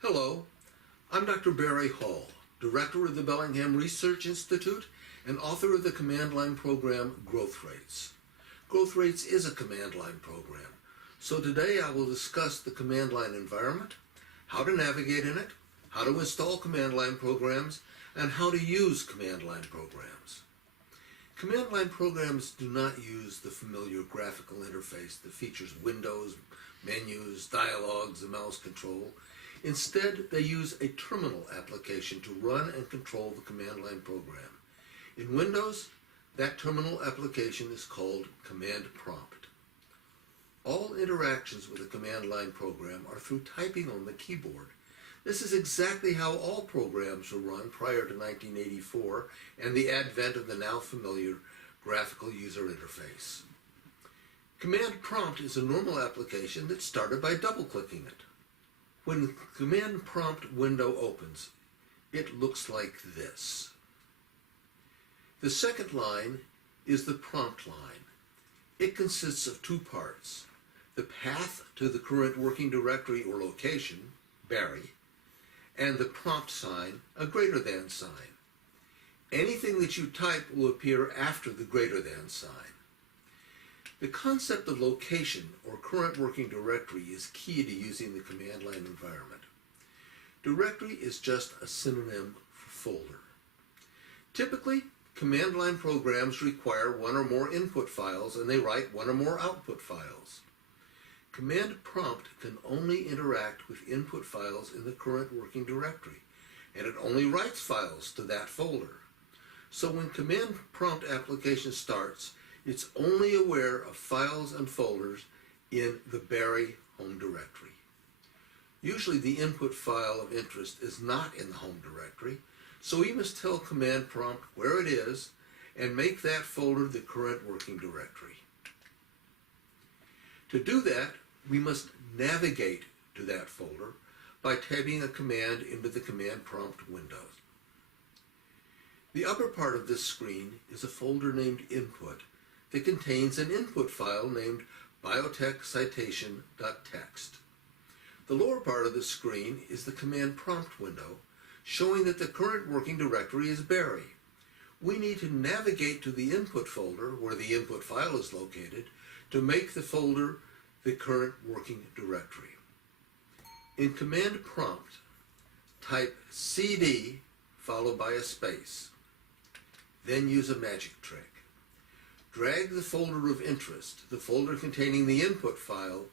Hello, I'm Dr. Barry Hall, Director of the Bellingham Research Institute and author of the command line program Growth Rates. Growth Rates is a command line program, so today I will discuss the command line environment, how to navigate in it, how to install command line programs, and how to use command line programs. Command line programs do not use the familiar graphical interface that features windows, menus, dialogues, and mouse control. Instead, they use a terminal application to run and control the command line program. In Windows, that terminal application is called Command Prompt. All interactions with a command line program are through typing on the keyboard. This is exactly how all programs were run prior to 1984 and the advent of the now familiar graphical user interface. Command Prompt is a normal application that started by double-clicking it. When the Command Prompt window opens, it looks like this. The second line is the prompt line. It consists of two parts: the path to the current working directory or location, Barry, and the prompt sign, a greater than sign. Anything that you type will appear after the greater than sign. The concept of location or current working directory is key to using the command line environment. Directory is just a synonym for folder. Typically, command line programs require one or more input files and they write one or more output files. Command Prompt can only interact with input files in the current working directory, and it only writes files to that folder. So when Command Prompt application starts, it's only aware of files and folders in the Barry home directory. Usually the input file of interest is not in the home directory, so we must tell Command Prompt where it is and make that folder the current working directory. To do that, we must navigate to that folder by typing a command into the Command Prompt window. The upper part of this screen is a folder named Input that contains an input file named biotechcitation.txt. The lower part of the screen is the Command Prompt window, showing that the current working directory is Barry. We need to navigate to the input folder where the input file is located to make the folder the current working directory. In Command Prompt, type CD followed by a space. Then use a magic trick. Drag the folder of interest, the folder containing the input file,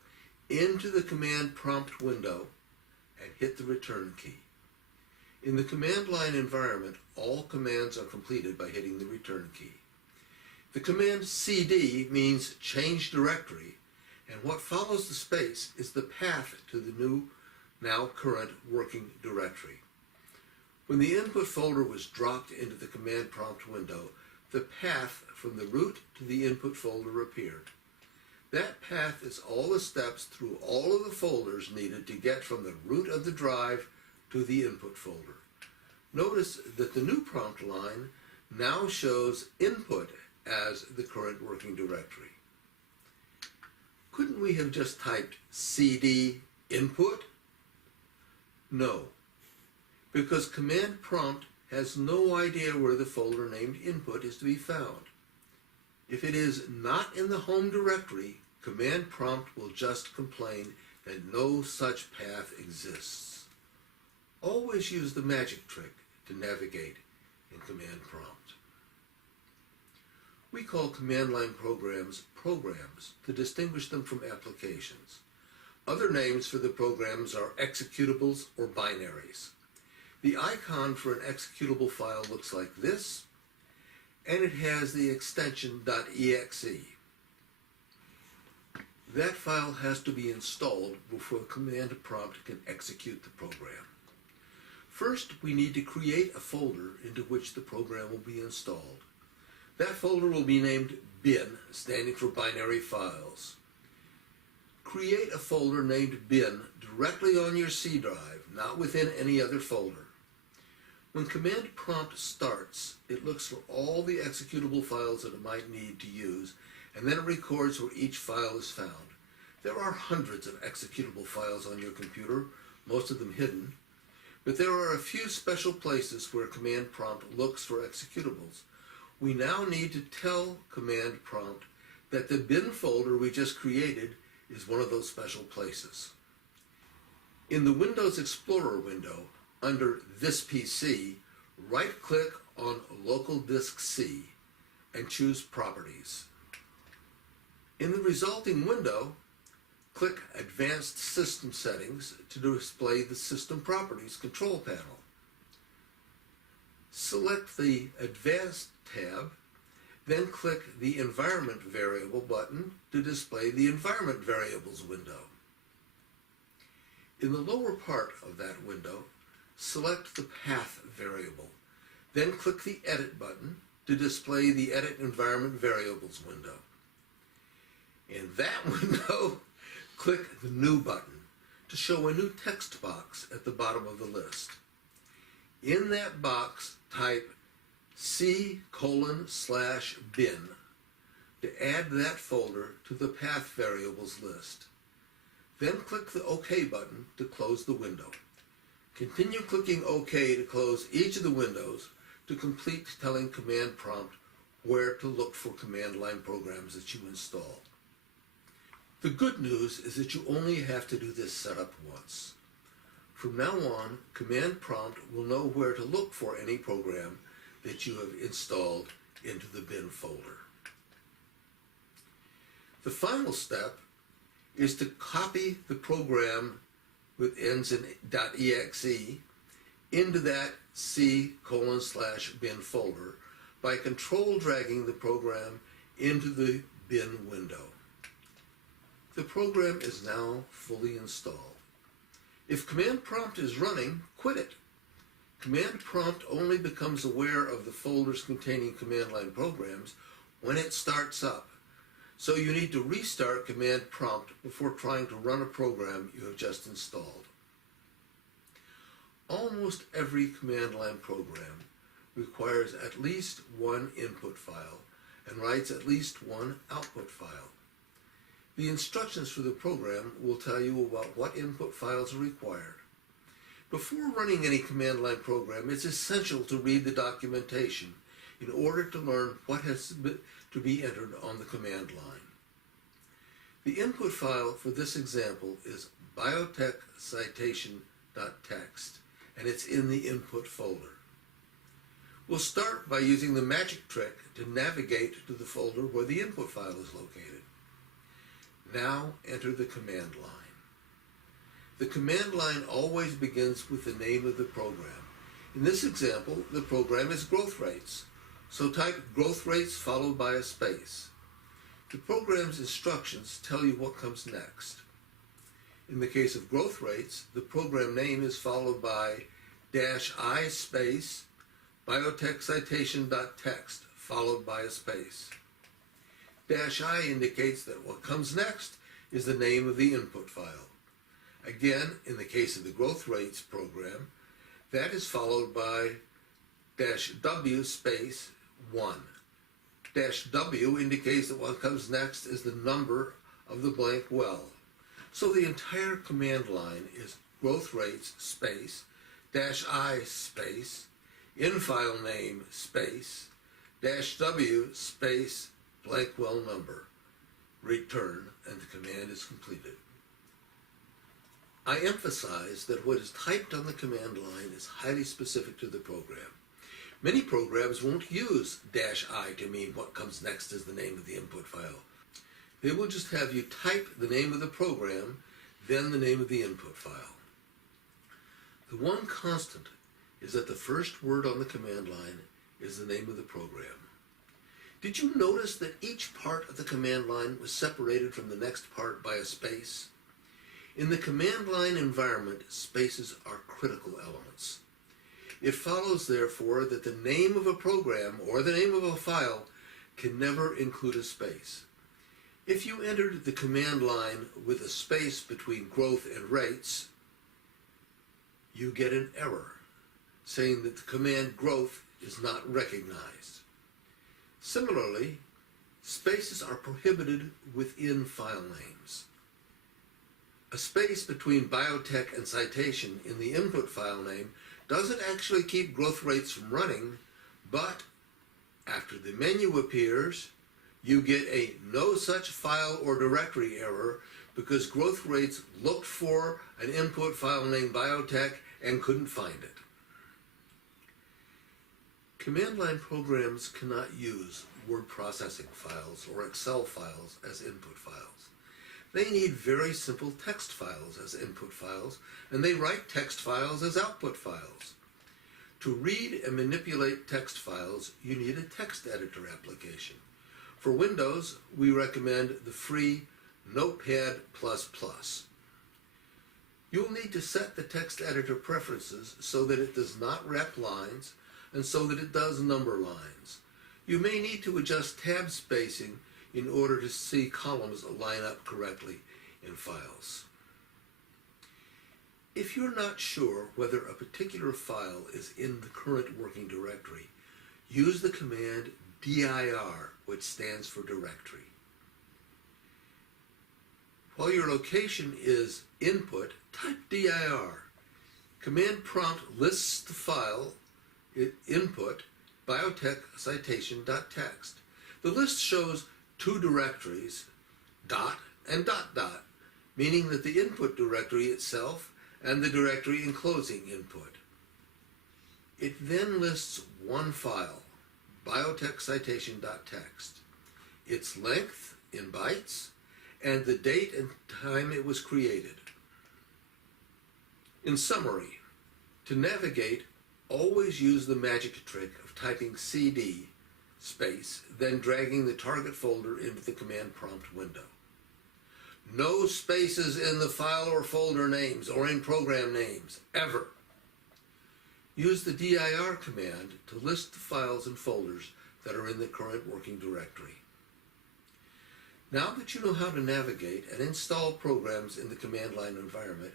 into the Command Prompt window and hit the return key. In the command line environment, all commands are completed by hitting the return key. The command CD means change directory, and what follows the space is the path to the new, now current working directory. When the input folder was dropped into the Command Prompt window, the path from the root to the input folder appeared. That path is all the steps through all of the folders needed to get from the root of the drive to the input folder. Notice that the new prompt line now shows input as the current working directory. Couldn't we have just typed CD input? No, because Command Prompt has no idea where the folder named input is to be found. If it is not in the home directory, Command Prompt will just complain that no such path exists. Always use the magic trick to navigate in Command Prompt. We call command line programs programs to distinguish them from applications. Other names for the programs are executables or binaries. The icon for an executable file looks like this, and it has the extension .exe. That file has to be installed before Command Prompt can execute the program. First, we need to create a folder into which the program will be installed. That folder will be named bin, standing for binary files. Create a folder named bin directly on your C drive, not within any other folder. When Command Prompt starts, it looks for all the executable files that it might need to use, and then it records where each file is found. There are hundreds of executable files on your computer, most of them hidden, but there are a few special places where command prompt looks for executables. We now need to tell command prompt that the bin folder we just created is one of those special places. In the Windows Explorer window, under This PC, right-click on Local Disk C and choose Properties. In the resulting window, click Advanced System Settings to display the System Properties control panel. Select the Advanced tab, then click the Environment Variable button to display the Environment Variables window. In the lower part of that window, select the Path variable, then click the Edit button to display the Edit Environment Variables window. In that window, click the New button to show a new text box at the bottom of the list. In that box, type C:/bin to add that folder to the Path Variables list. Then click the OK button to close the window. Continue clicking OK to close each of the windows to complete telling command prompt where to look for command line programs that you install. The good news is that you only have to do this setup once. From now on, command prompt will know where to look for any program that you have installed into the bin folder. The final step is to copy the program with ends in .exe into that C:/bin folder by control dragging the program into the bin window. The program is now fully installed. If command prompt is running, quit it. Command prompt only becomes aware of the folders containing command line programs when it starts up. So you need to restart command prompt before trying to run a program you have just installed. Almost every command line program requires at least one input file and writes at least one output file. The instructions for the program will tell you about what input files are required. Before running any command line program, it's essential to read the documentation in order to learn what has to be entered on the command line. The input file for this example is biotechcitation.txt, and it's in the input folder. We'll start by using the magic trick to navigate to the folder where the input file is located. Now enter the command line. The command line always begins with the name of the program. In this example, the program is growth rates, so type growth rates followed by a space. The program's instructions tell you what comes next. In the case of growth rates, the program name is followed by -i space biotechcitation.txt followed by a space. -i indicates that what comes next is the name of the input file. Again, in the case of the growth rates program, that is followed by -w space 1. -w indicates that what comes next is the number of the blank well. So the entire command line is growth rates space -i space infile name space -w space blank well number. Return, and the command is completed. I emphasize that what is typed on the command line is highly specific to the program. Many programs won't use -i to mean what comes next as the name of the input file. They will just have you type the name of the program, then the name of the input file. The one constant is that the first word on the command line is the name of the program. Did you notice that each part of the command line was separated from the next part by a space? In the command line environment, spaces are critical elements. It follows, therefore, that the name of a program or the name of a file can never include a space. If you entered the command line with a space between growth and rates, you get an error saying that the command growth is not recognized. Similarly, spaces are prohibited within file names. A space between biotech and citation in the input file name doesn't actually keep growth rates from running, but after the menu appears, you get a no such file or directory error because growth rates looked for an input file named biotech and couldn't find it. Command line programs cannot use word processing files or Excel files as input files. They need very simple text files as input files, and they write text files as output files. To read and manipulate text files, you need a text editor application. For Windows, we recommend the free Notepad++. You'll need to set the text editor preferences so that it does not wrap lines and so that it does number lines. You may need to adjust tab spacing in order to see columns line up correctly in files. If you're not sure whether a particular file is in the current working directory, use the command dir, which stands for directory. While your location is input, type dir. Command prompt lists the file input biotech citation.txt. The list shows two directories, dot and dot dot, meaning that the input directory itself and the directory enclosing input. It then lists one file, biotech citation.txt, its length in bytes, and the date and time it was created. In summary, to navigate, always use the magic trick of typing cd space, then dragging the target folder into the command prompt window. No spaces in the file or folder names or in program names, ever. Use the dir command to list the files and folders that are in the current working directory. Now that you know how to navigate and install programs in the command line environment,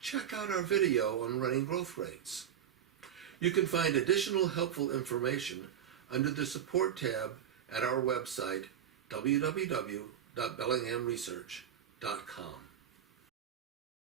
check out our video on running growth rates. You can find additional helpful information under the Support tab at our website, www.bellinghamresearch.com.